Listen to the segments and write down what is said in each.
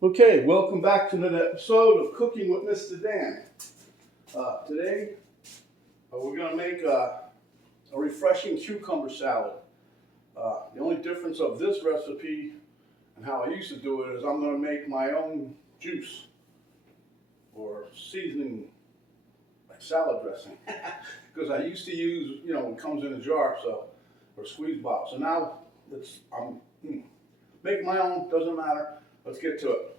Okay, welcome back to another episode of Cooking with Mr. Dan. Today, we're going to make a refreshing cucumber salad. The only difference of this recipe and how I used to do it is I'm going to make my own juice or seasoning, like salad dressing. Because I used to use, it comes in a jar, or squeeze bottle. So now I'm making my own, doesn't matter. Let's get to it.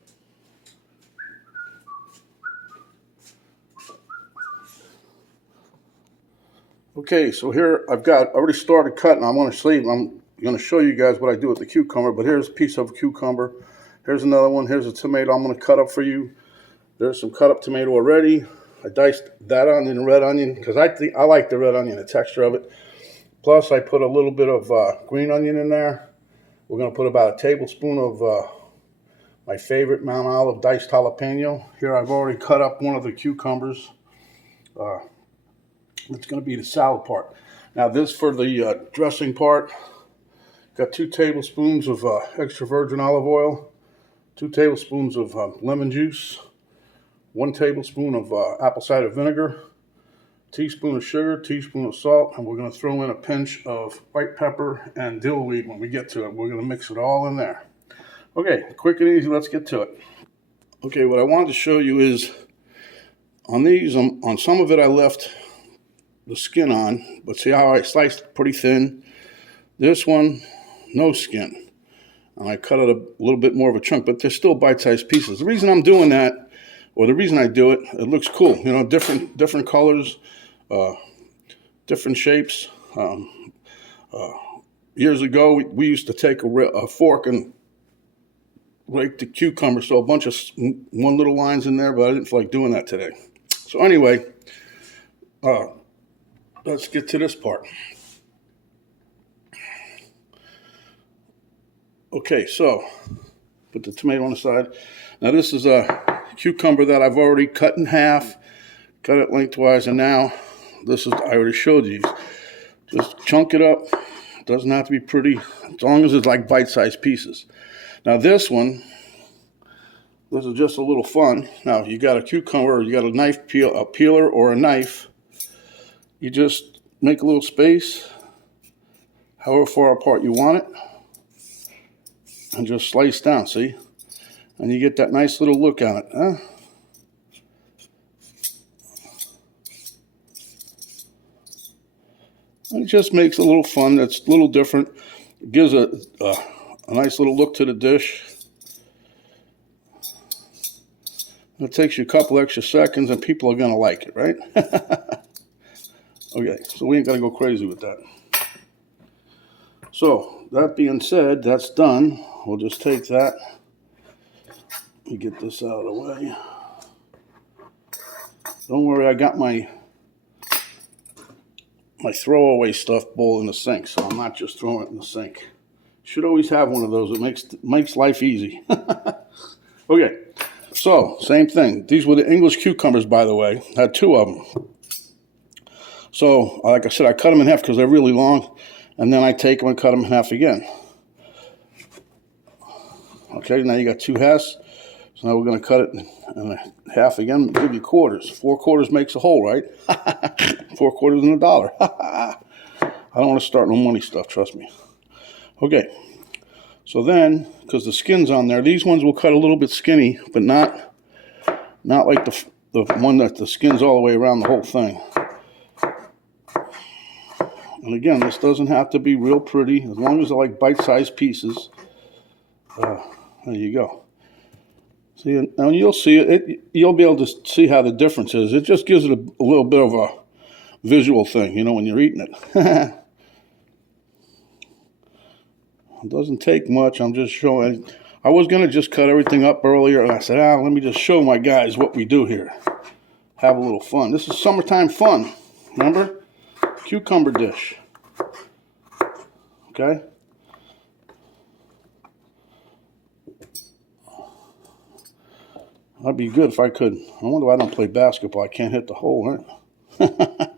Okay, so here I've already started cutting. I'm going to show you guys what I do with the cucumber, but here's a piece of cucumber. Here's another one. Here's a tomato I'm going to cut up for you. There's some cut up tomato already. I diced that onion and red onion because I like the red onion, the texture of it. Plus I put a little bit of green onion in there. We're going to put about a tablespoon of my favorite Mount Olive diced jalapeno. Here I've already cut up one of the cucumbers. It's going to be the salad part. Now this for the dressing part. Got 2 tablespoons of extra virgin olive oil, 2 tablespoons of lemon juice, 1 tablespoon of apple cider vinegar, teaspoon of sugar, teaspoon of salt, and we're going to throw in a pinch of white pepper and dill weed when we get to it. We're going to mix it all in there. Okay, quick and easy, let's get to it. Okay, what I wanted to show you is on these, on some of it I left the skin on, but see how I sliced pretty thin? This one, no skin. And I cut it a little bit more of a chunk, but they're still bite-sized pieces. The reason I'm doing that, or the reason I do it, it looks cool. Different colors, different shapes. Years ago, we used to take a fork and rake the cucumber, so a bunch of one little lines in there, but I didn't feel like doing that today. So anyway, let's get to this part. Okay, so put the tomato on the side. Now this is a cucumber that I've already cut in half, cut it lengthwise, and now I already showed you. Just chunk it up. It doesn't have to be pretty, as long as it's like bite-sized pieces. Now this is just a little fun. Now you got a cucumber, you got a knife a peeler or a knife. You just make a little space, however far apart you want it, and just slice down, see? And you get that nice little look on it, huh? It just makes a little fun. That's a little different. It gives a nice little look to the dish. It takes you a couple extra seconds and people are going to like it, right? Okay, so we ain't got to go crazy with that. So, that being said, that's done. We'll just take that and get this out of the way. Don't worry, I got my throwaway stuff bowl in the sink, so I'm not just throwing it in the sink. Should always have one of those. It makes life easy. Okay, so same thing. These were the English cucumbers, by the way. I had 2 of them. So, like I said, I cut them in half because they're really long, and then I take them and cut them in half again. Okay, now you got 2 halves. So now we're going to cut it in half again, give you quarters. 4 quarters makes a whole, right? 4 quarters in a dollar. I don't want to start no money stuff, trust me. Okay, so then, because the skin's on there, these ones will cut a little bit skinny, but not like the one that the skin's all the way around the whole thing. And again, this doesn't have to be real pretty, as long as they're like bite-sized pieces. There you go. See, and you'll see it. You'll be able to see how the difference is. It just gives it a little bit of a visual thing, when you're eating it. It doesn't take much. I'm just showing. I was going to just cut everything up earlier, and I said, let me just show my guys what we do here. Have a little fun. This is summertime fun. Remember? Cucumber dish. Okay? That'd be good if I could. I wonder why I don't play basketball. I can't hit the hole, right?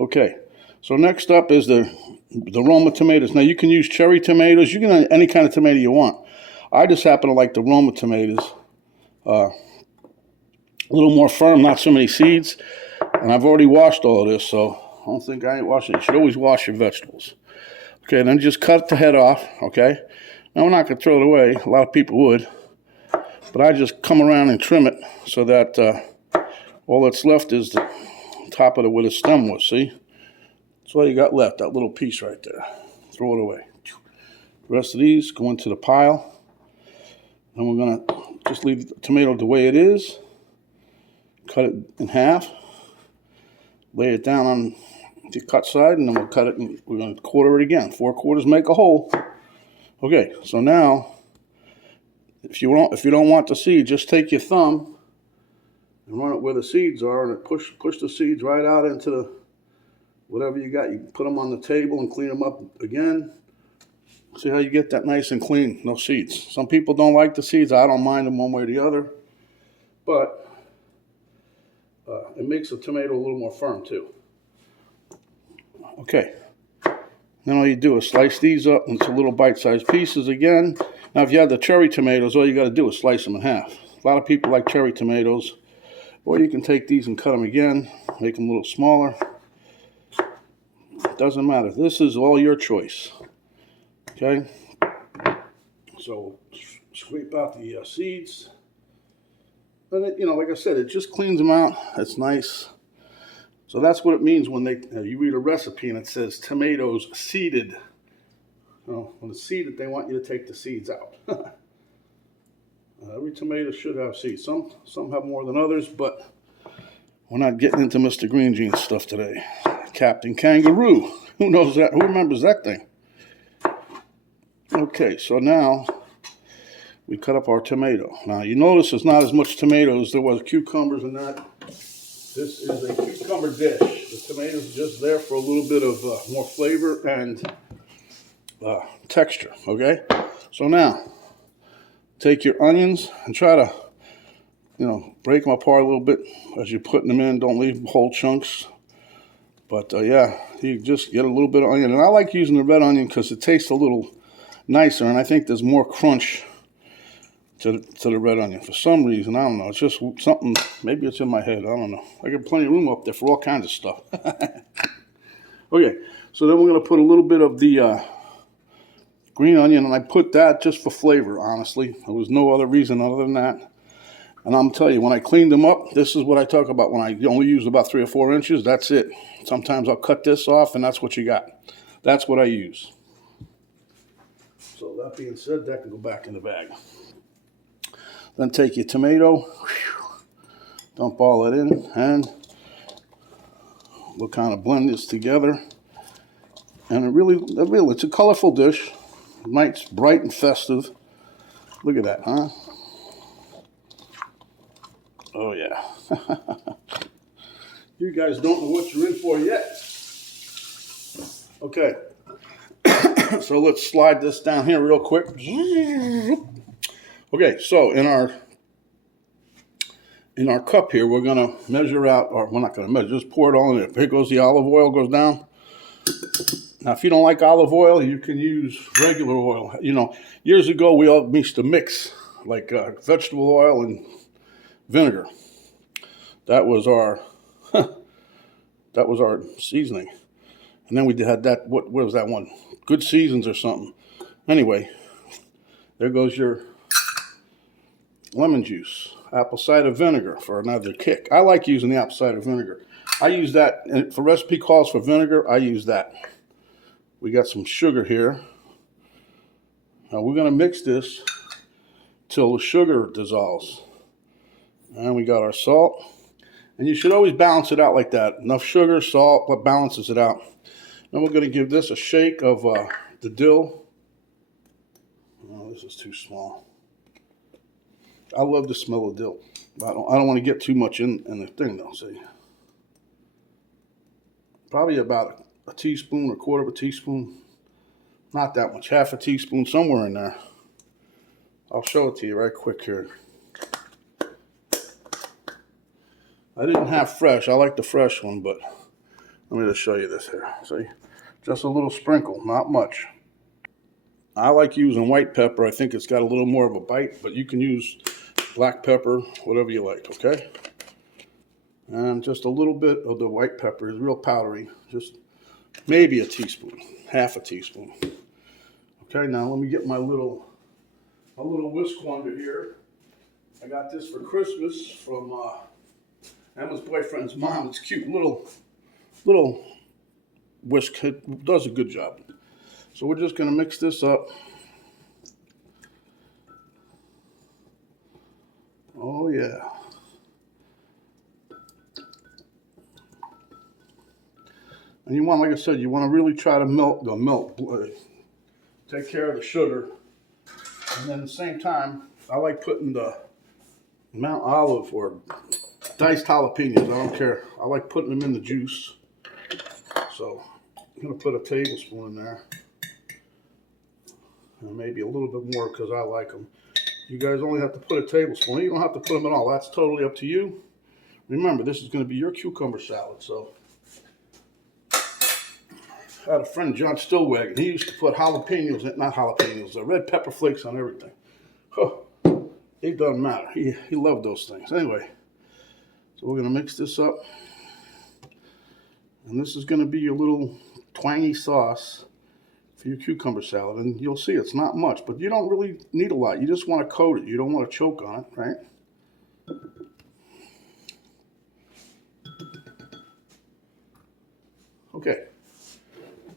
Okay, so next up is the Roma tomatoes. Now you can use cherry tomatoes. You can use any kind of tomato you want. I just happen to like the Roma tomatoes. A little more firm, not so many seeds. And I've already washed all of this, so I don't think I ain't washing it. You should always wash your vegetables. Okay, then just cut the head off, okay? Now, we're not going to throw it away. A lot of people would. But I just come around and trim it so that all that's left is the top of it where the stem was, see? That's all you got left, that little piece right there. Throw it away. The rest of these go into the pile. And we're going to just leave the tomato the way it is. Cut it in half. Lay it down on the cut side, and then we'll cut it, and we're going to quarter it again. 4 quarters make a hole. Okay, so now, if you don't want the seed, just take your thumb and run it where the seeds are, and push the seeds right out into the whatever you got. You can put them on the table and clean them up again. See how you get that nice and clean, no seeds. Some people don't like the seeds. I don't mind them one way or the other, but it makes the tomato a little more firm too. Okay, then all you do is slice these up into little bite-sized pieces again. Now, if you have the cherry tomatoes, all you got to do is slice them in half. A lot of people like cherry tomatoes, or you can take these and cut them again, make them a little smaller. It doesn't matter. This is all your choice. Okay, so scrape out the seeds. And it, like I said, it just cleans them out. It's nice. So that's what it means when you read a recipe and it says tomatoes seeded. When it's seeded, they want you to take the seeds out. Every tomato should have seeds. Some have more than others, but we're not getting into Mr. Green Jeans stuff today. Captain Kangaroo. Who knows that? Who remembers that thing? Okay, so now we cut up our tomato. Now, you notice there's not as much tomato as there was cucumbers in that. This is a cucumber dish. The tomatoes are just there for a little bit of more flavor and texture, okay? So now, take your onions and try to, break them apart a little bit as you're putting them in. Don't leave whole chunks. But, yeah, you just get a little bit of onion. And I like using the red onion because it tastes a little nicer, and I think there's more crunch to the red onion for some reason. I don't know. It's just something. Maybe it's in my head. I don't know. I got plenty of room up there for all kinds of stuff. Okay, so then we're going to put a little bit of the green onion, and I put that just for flavor, honestly. There was no other reason other than that. And I'm telling you, when I cleaned them up, this is what I talk about. When I only use about 3 or 4 inches, that's it. Sometimes I'll cut this off, and that's what you got. That's what I use. So that being said, that can go back in the bag. Then take your tomato, dump all that in, and we'll kind of blend this together. And it's a colorful dish. Nice, bright and festive. Look at that, huh? Oh yeah. You guys don't know what you're in for yet. Okay. So let's slide this down here real quick. Okay, so in our cup here, we're going to measure out, or we're not going to measure, just pour it all in there. Here goes the olive oil, goes down. Now, if you don't like olive oil, you can use regular oil. Years ago, we all used to mix like vegetable oil and vinegar. That was our seasoning. And then we had that, what was that one? Good Seasons or something. Anyway, there goes your lemon juice, apple cider vinegar for another kick. I like using the apple cider vinegar. I use that, and for recipe calls for vinegar, I use that. We got some sugar here. Now we're going to mix this till the sugar dissolves. And we got our salt. And you should always balance it out like that. Enough sugar, salt, what balances it out. Then we're going to give this a shake of the dill. Oh, this is too small. I love the smell of dill. I don't want to get too much in the thing though. See, probably about a teaspoon or quarter of a teaspoon. Not that much, half a teaspoon, somewhere in there. I'll show it to you right quick here. I didn't have fresh. I like the fresh one, but let me just show you this here. See, just a little sprinkle, not much. I like using white pepper. I think it's got a little more of a bite, but you can use black pepper, whatever you like, okay? And just a little bit of the white pepper is real powdery, just maybe a teaspoon, half a teaspoon. Okay, now let me get my little whisk wonder here. I got this for Christmas from Emma's boyfriend's mom. It's cute, little whisk. It does a good job. So we're just gonna mix this up. Oh yeah. And you want, like I said, you want to really try to take care of the sugar. And then at the same time, I like putting the Mount Olive or diced jalapenos, I don't care. I like putting them in the juice. So I'm gonna put a tablespoon in there. And maybe a little bit more because I like them. You guys only have to put a tablespoon. You don't have to put them at all. That's totally up to you. Remember, this is gonna be your cucumber salad, so. I had a friend, John Stillwagon. He used to put red pepper flakes on everything. Huh. It doesn't matter. He loved those things. Anyway, so we're going to mix this up. And this is going to be your little twangy sauce for your cucumber salad. And you'll see it's not much, but you don't really need a lot. You just want to coat it. You don't want to choke on it, right? Okay.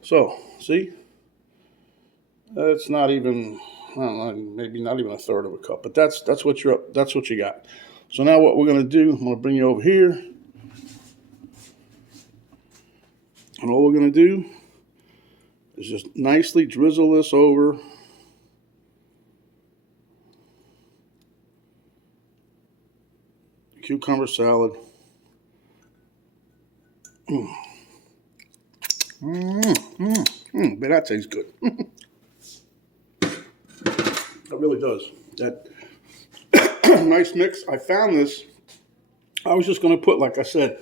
So, see? It's not even, I don't know, maybe not even a third of a cup, but that's what you got. So now what we're going to do, I'm going to bring you over here. And all we're going to do is just nicely drizzle this over cucumber salad. But that tastes good. It really does. That nice mix. I found this. I was just going to put, like I said,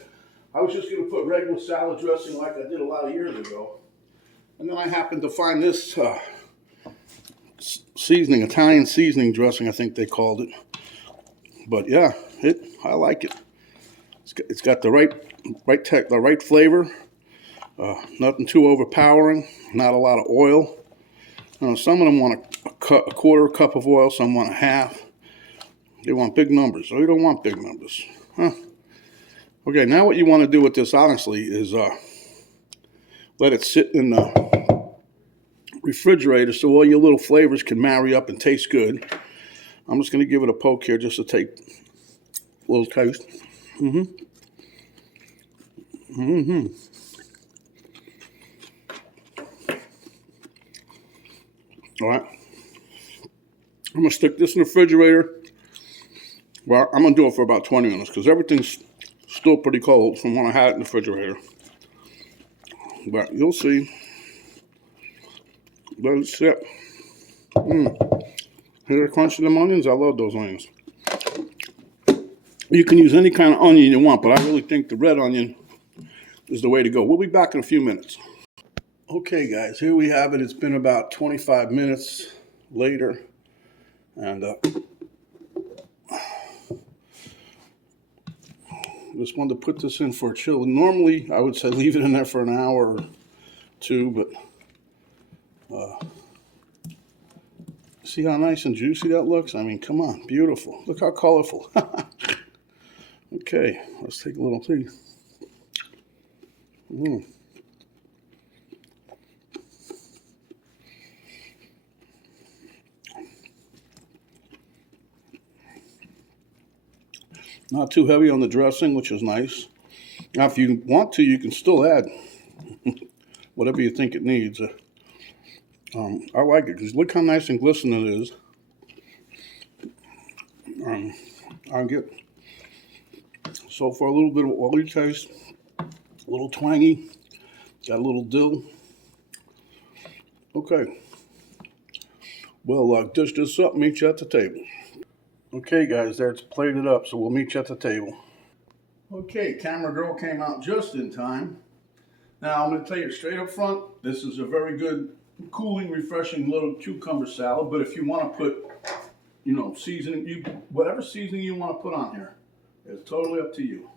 I was just going to put regular salad dressing like I did a lot of years ago. And then I happened to find this seasoning, Italian seasoning dressing, I think they called it. But yeah, I like it. It's got the right flavor. Nothing too overpowering. Not a lot of oil. Some of them want a quarter cup of oil. Some want a half. They want big numbers. So you don't want big numbers. Huh. Okay, now what you want to do with this, honestly, is let it sit in the refrigerator so all your little flavors can marry up and taste good. I'm just going to give it a poke here just to take a little taste. All right. I'm going to stick this in the refrigerator. Well, I'm going to do it for about 20 minutes because everything's still pretty cold from when I had it in the refrigerator. But you'll see. Let it sit. Hear the crunch of them onions? I love those onions. You can use any kind of onion you want, but I really think the red onion is the way to go. We'll be back in a few minutes. Okay, guys, here we have it. It's been about 25 minutes later. And just wanted to put this in for a chill. Normally, I would say leave it in there for an hour or two, but see how nice and juicy that looks? I mean, come on, beautiful. Look how colorful. Okay, let's take a little tea. Not too heavy on the dressing, which is nice. Now, if you want to, you can still add whatever you think it needs. I like it because look how nice and glistening it is. I'll get so for a little bit of oily taste, a little twangy, got a little dill. Okay, well, dish this up, meet you at the table. Okay, guys, there it's plated up, so we'll meet you at the table. Okay, camera girl came out just in time. Now, I'm going to tell you straight up front, this is a very good cooling, refreshing little cucumber salad. But if you want to put, you know, seasoning, whatever seasoning you want to put on here, it's totally up to you.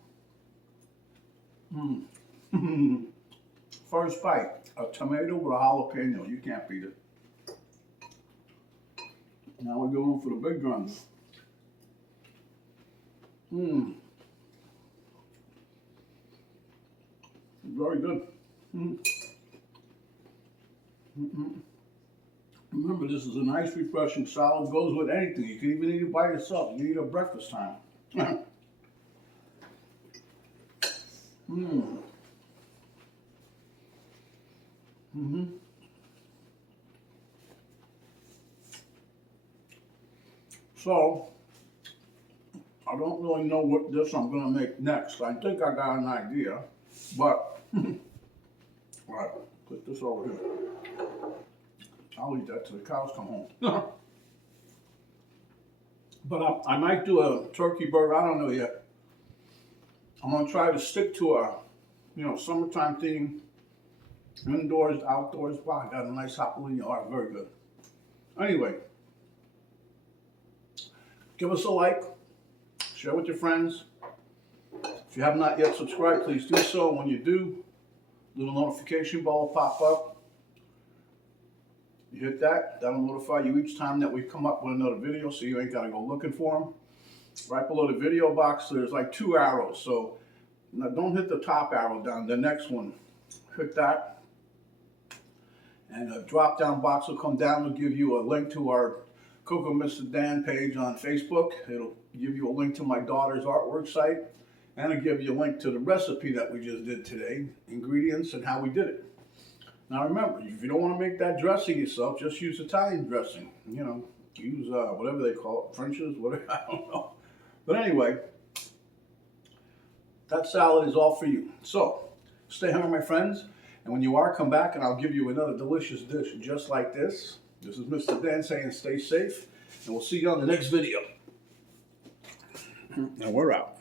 First bite, a tomato with a jalapeno. You can't beat it. Now we're going for the big guns. Very good. Remember, this is a nice, refreshing salad. Goes with anything. You can even eat it by yourself. You can eat it at breakfast time. So, I don't really know what dish I'm going to make next. I think I got an idea, but all right, put this over here. I'll eat that till the cows come home. But I might do a turkey burger. I don't know yet. I'm going to try to stick to a, you know, summertime theme. Indoors, outdoors. Wow, I got a nice jalapeno. All right, very good. Anyway, give us a like. Share with your friends. If you have not yet subscribed, please do so. When you do, little notification bell will pop up. You hit that, that'll notify you each time that we come up with another video, so you ain't got to go looking for them. Right below the video box, there's like 2 arrows, so now don't hit the top arrow down, the next one. Hit that, and a drop-down box will come down. It'll give you a link to our Coco Mr. Dan page on Facebook. It'll give you a link to my daughter's artwork site, and it'll give you a link to the recipe that we just did today, ingredients and how we did it. Now remember, if you don't want to make that dressing yourself, just use Italian dressing. You know, use whatever they call it, French's, whatever, I don't know. But anyway, that salad is all for you. So, stay hungry, my friends. And when you are, come back and I'll give you another delicious dish just like this. This is Mr. Dan saying stay safe, and we'll see you on the next video. And we're out.